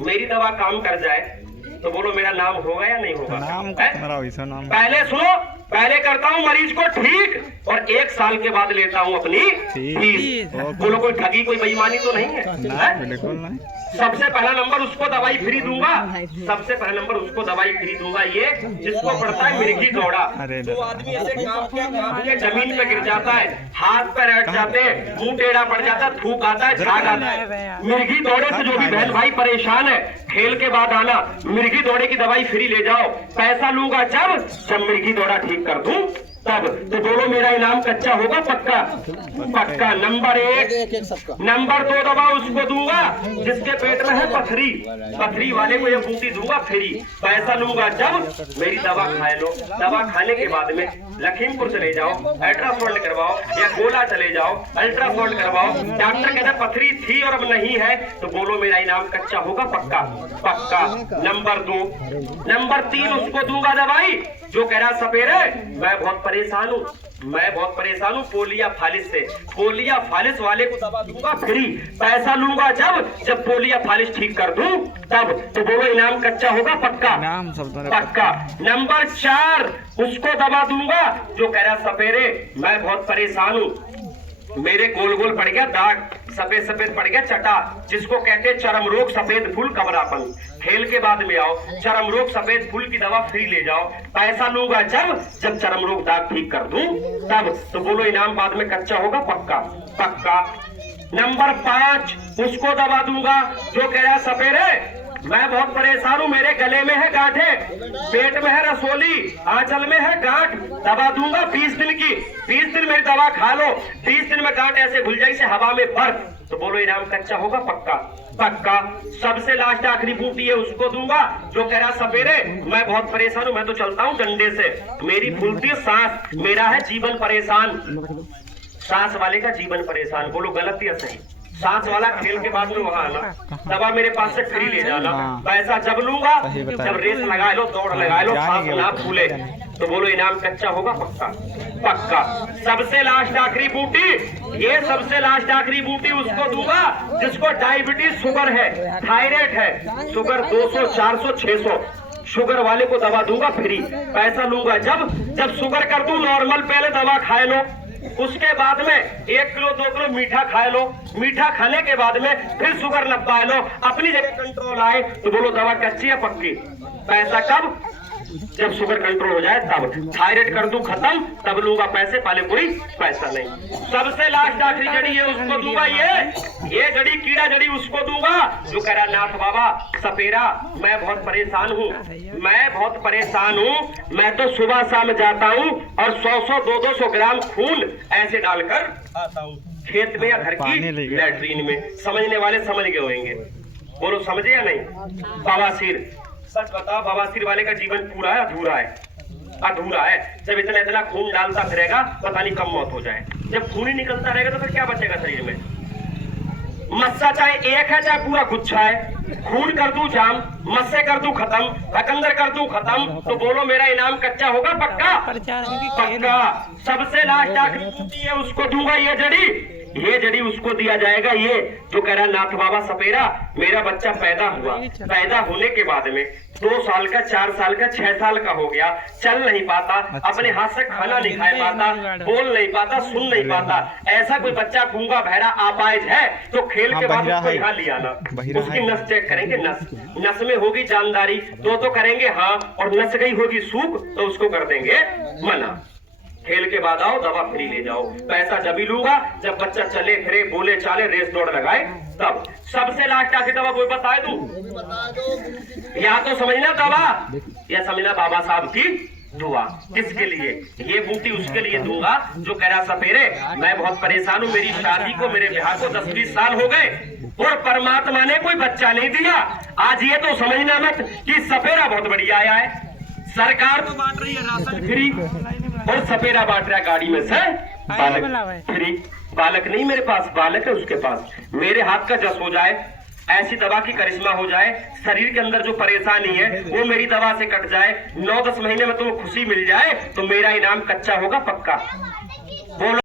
मेरी दवा काम कर जाए तो बोलो मेरा नाम होगा या नहीं होगा? नाम पहले सुनो, पहले करता हूँ मरीज को ठीक और 1 साल के बाद लेता हूँ अपनी फीस। बोलो कोई ठगी कोई बेईमानी तो नहीं है? बिल्कुल नहीं। सबसे पहला नंबर उसको दवाई फ्री दूंगा, सबसे पहला नंबर उसको दवाई फ्री दूंगा ये जिसको पड़ता है मिर्गी दौड़ा। जो आदमी ऐसे कांप के जमीन पे गिर जाता है, हाथ पैर हट जाते हैं, मुंह टेढ़ा पड़ जाता है, थूक आता है, झाग आता है। मिर्गी दौड़े से जो भी बहन भाई परेशान है, खेल के बाद आना, मिर्गी दौड़े की दवाई फ्री ले जाओ। पैसा लूंगा जब मिर्गी दौड़ा ठीक कर दूं तब। तो बोलो मेरा इनाम कच्चा होगा पक्का? पक्का। नंबर 1। नंबर 2 दवा उसको दूंगा जिसके पेट में है पथरी, पथरी वाले को ये बूटी दूंगा फ्री। पैसा लूंगा जब मेरी दवा खाए लो। दवा खाने के बाद में लखीमपुर चले जाओ, अल्ट्रासाउंड करवाओ, या गोला चले जाओ, अल्ट्रासाउंड करवाओ। डॉक्टर कहता पथरी थी और अब नहीं है, तो बोलो मेरा इनाम कच्चा होगा पक्का? पक्का। नंबर 2। नंबर 3 उसको दूंगा दवाई जो कह रहा सपेरे मैं बहुत परेशान हूँ, मैं बहुत परेशान हूँ पोलिया फालिस से। पोलिया फालिस वाले को दवा दूंगा फ्री। पैसा लूंगा जब पोलिया फालिस ठीक कर दूं तब। तो बोलो इनाम कच्चा होगा पक्का? पक्का। नंबर 4 उसको दवा दूंगा जो कह रहा सपेरे मैं बहुत परेशान हूँ, मेरे गोल गोल पड़ गया दाग, सफेद सफेद पड़ गया चटा, जिसको कहते हैं चरम रोग सफेद फूल कमरापन। खेल के बाद में आओ, चरम रोग सफेद फूल की दवा फ्री ले जाओ। पैसा लूंगा जब चरम रोग दाग ठीक कर दूं तब। तो बोलो इनाम बाद में कच्चा होगा पक्का? पक्का। नंबर 5 उसको दवा दूंगा जो कह रहा सपेरे मैं बहुत परेशान हूँ, मेरे गले में है गांठे, पेट में है रसोली, आंचल में है गांठ। दवा दूंगा 20 दिन की, 20 दिन मेरी दवा खा लो, 20 दिन में गांठ ऐसे घुल जाए से हवा में बर्फ। तो बोलो इनाम कच्चा होगा पक्का? पक्का। सबसे लास्ट आखिरी बूटी है उसको दूंगा जो कह रहा सपेरे मैं बहुत परेशान हूँ, मैं तो चलता हूँ डंडे से, मेरी फूलती है सांस, मेरा है जीवन परेशान। सांस वाले का जीवन परेशान, बोलो गलत या सही? सांस वाला खेल के बाद में वहां आना, दवा मेरे पास से फ्री ले जाना। पैसा जब लूंगा जब रेस लगा लो, दौड़ लगा लो, सांस ना फूले। तो बोलो इनाम कच्चा होगा पक्का? पक्का। सबसे लास्ट आखिरी बूटी, ये सबसे लास्ट आखिरी बूटी उसको दूंगा जिसको डायबिटीज शुगर है, थायराइड है, शुगर 200 400 600, शुगर वाले को दवा दूंगा फ्री। पैसा लूंगा जब शुगर कर दूं नॉर्मल, पहले दवा खाए लो, उसके बाद में 1 किलो 2 किलो मीठा खाए लो, मीठा खाने के बाद में फिर शुगर नपा लो, अपनी जगह कंट्रोल आए। तो बोलो दवा कच्ची है पक्की? पैसा कब? जब शुगर कंट्रोल हो जाए तब। थायराइड कर दूं खत्म तब लूंगा पैसे, पहले कोई पैसा नहीं। सबसे लास्ट आखिरी जड़ी है उसको दूंगा, ये जड़ी कीड़ा जड़ी उसको दूंगा जो कह रहा नाथ बाबा सपेरा मैं बहुत परेशान हूँ, मैं बहुत परेशान हूँ, मैं तो सुबह शाम जाता हूँ और 100 200 ग्राम खून ऐसे डालकर आता हूँ खेत में या घर की लैट्रीन में। समझने वाले समझ गए होंगे, बोलो समझे या नहीं? बवासीर, सच बताओ बवासीर वाले का जीवन पूरा है अधूरा है? अधूरा है। जब इतना खून डालता फिरेगा पता नहीं कब मौत हो जाए। जब खून ही निकलता रहेगा तो फिर क्या बचेगा शरीर में? मस्सा चाहे एक है चाहे पूरा गुच्छा है, खून कर दूं जाम, मस्से कर दूं खत्म, भकंदर कर दूं खत्म। तो बोलो मेरा इनाम कच्चा होगा पक्का? पक्का। सबसे लास्ट आखिरी बूटी है उसको दूंगा, ये जड़ी उसको दिया जाएगा, ये जो कह रहा नाथ बाबा सपेरा मेरा बच्चा पैदा हुआ, पैदा होने के बाद में 2 साल का 4 साल का 6 साल का हो गया, चल नहीं पाता, अपने हाथ से खाना नहीं खा पाता, बोल नहीं पाता, सुन नहीं पाता, ऐसा कोई बच्चा गूंगा बहरा अपाहिज है तो खेल के बाद उसको यहाँ ले आना, उसकी नस चेक करेंगे, नस में होगी जानदारी तो करेंगे हाँ, और नस गई होगी सूख तो उसको कर देंगे मना। खेल के बाद आओ दवा फ्री ले जाओ। पैसा जब ही लूंगा जब बच्चा चले फिरे बोले चाले रेस दौड़ लगाए तब। सबसे लास्ट आखिरी दवा कोई बताए दूं? या तो समझना दवा या समझना बाबा साहब की दुआ। किसके लिए? ये बूटी उसके लिए दूंगा जो कह रहा सपेरे मैं बहुत परेशान हूँ, मेरी शादी को मेरे ब्याह को 10-20 साल हो गए और परमात्मा ने कोई बच्चा नहीं दिया। आज ये तो समझना मत कि सपेरा बहुत बढ़िया आया है, सरकार तो बांट रही है राशन फ्री और सपेरा बांट रहा है गाड़ी में से बालक फ्री। बालक नहीं मेरे पास, बालक है उसके पास। मेरे हाथ का जस हो जाए, ऐसी दवा की करिश्मा हो जाए, शरीर के अंदर जो परेशानी है वो मेरी दवा से कट जाए, 9-10 महीने में तुम्हें खुशी मिल जाए, तो मेरा इनाम कच्चा होगा पक्का? बोलो।